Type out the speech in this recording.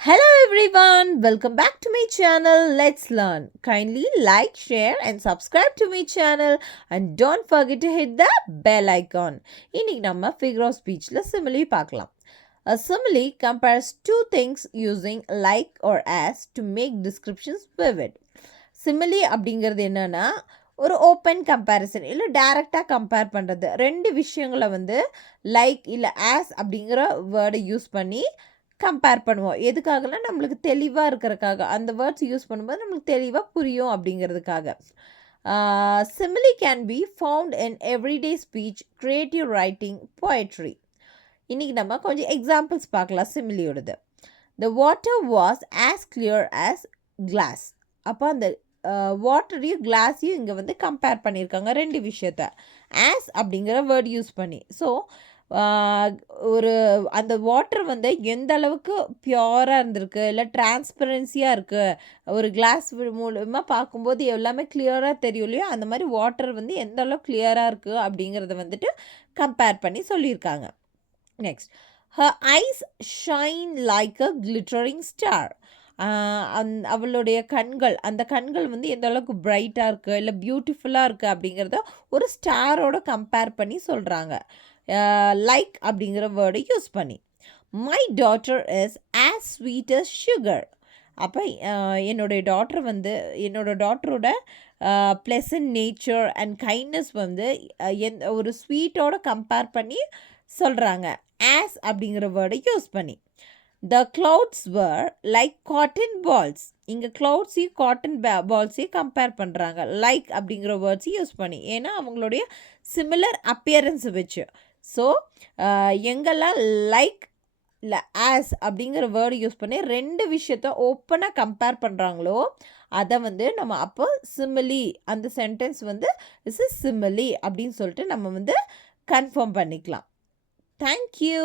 Hello everyone, welcome back to my channel. Let's learn. Kindly like, share and subscribe to my channel and don't forget to hit the bell icon. இன்னைக்கு நம்ம figure of speechல simile பார்க்கலாம். A simile compares two things using like or as to make descriptions vivid. Simile அப்படிங்கிறது என்னன்னா ஒரு open comparison இல்லை டைரெக்டாக compare பண்ணுறது. ரெண்டு விஷயங்களை வந்து லைக் இல்லை ஆஸ் அப்படிங்கிற வேர்டை யூஸ் பண்ணி கம்பேர் பண்ணுவோம். எதுக்காகனா நம்மளுக்கு தெளிவாக இருக்கிறதுக்காக. அந்த வேர்ட்ஸ் யூஸ் பண்ணும்போது நம்மளுக்கு தெளிவாக புரியும் அப்படிங்கிறதுக்காக. Simile can be found in everyday speech, creative writing, poetry. இன்றைக்கி நம்ம கொஞ்சம் எக்ஸாம்பிள்ஸ் பார்க்கலாம் சிமிலியோடது. The water was as clear as glass. அப்போ அந்த வாட்டரையும் கிளாஸையும் இங்கே வந்து கம்பேர் பண்ணியிருக்காங்க ரெண்டு விஷயத்த. ஆஸ் அப்படிங்கிற வேர்ட் யூஸ் பண்ணி. ஸோ ஒரு அந்த வாட்டர் வந்து எந்த அளவுக்கு பியூராக இருந்திருக்கு, இல்லை டிரான்ஸ்பரன்சியாக இருக்குது, ஒரு கிளாஸ் மூலமாக பார்க்கும்போது எல்லாமே கிளியராக தெரியும் இல்லையா, அந்த மாதிரி வாட்டர் வந்து எந்த அளவுக்கு கிளியராக இருக்குது அப்படிங்கிறத வந்துட்டு கம்பேர் பண்ணி சொல்லியிருக்காங்க. Next, her ice shine like அ கிளிட்டரிங் ஸ்டார். அவளுடைய கண்கள், அந்த கண்கள் வந்து எந்த அளவுக்கு பிரைட்டாக இருக்குது இல்லை பியூட்டிஃபுல்லாக இருக்குது அப்படிங்கிறத ஒரு ஸ்டாரோட கம்பேர் பண்ணி சொல்கிறாங்க. லைக் அப்படிங்கிற வேர்டை யூஸ் பண்ணி. My daughter is as sweet as sugar. அப்போ என்னோடய டாட்டர் வந்து என்னோடய டாட்டரோட ப்ளசன்ட் நேச்சர் அண்ட் கைண்ட்னஸ் வந்து ஒரு ஸ்வீட்டோட கம்பேர் பண்ணி சொல்கிறாங்க ஆஸ் அப்படிங்கிற வேர்டை யூஸ் பண்ணி. The clouds were like cotton balls. இங்கே க்ளவுட்ஸையும் காட்டன் பால்ஸையும் கம்பேர் பண்ணுறாங்க லைக் அப்படிங்கிற வேர்ட்ஸையும் யூஸ் பண்ணி. ஏன்னா அவங்களுடைய சிமிலர் அப்பியரன்ஸை வச்சு. ஸோ எங்கெல்லாம் லைக் இல்லை ஆஸ் அப்படிங்கிற வேர்டு யூஸ் பண்ணி ரெண்டு விஷயத்த ஓப்பனாக கம்பேர் பண்ணுறாங்களோ அதை வந்து நம்ம அப்போ சிமிலி, அந்த சென்டென்ஸ் வந்து இஸ் இஸ் சிமிலி அப்படின்னு சொல்லிட்டு நம்ம வந்து கன்ஃபார்ம் பண்ணிக்கலாம். தேங்க்யூ.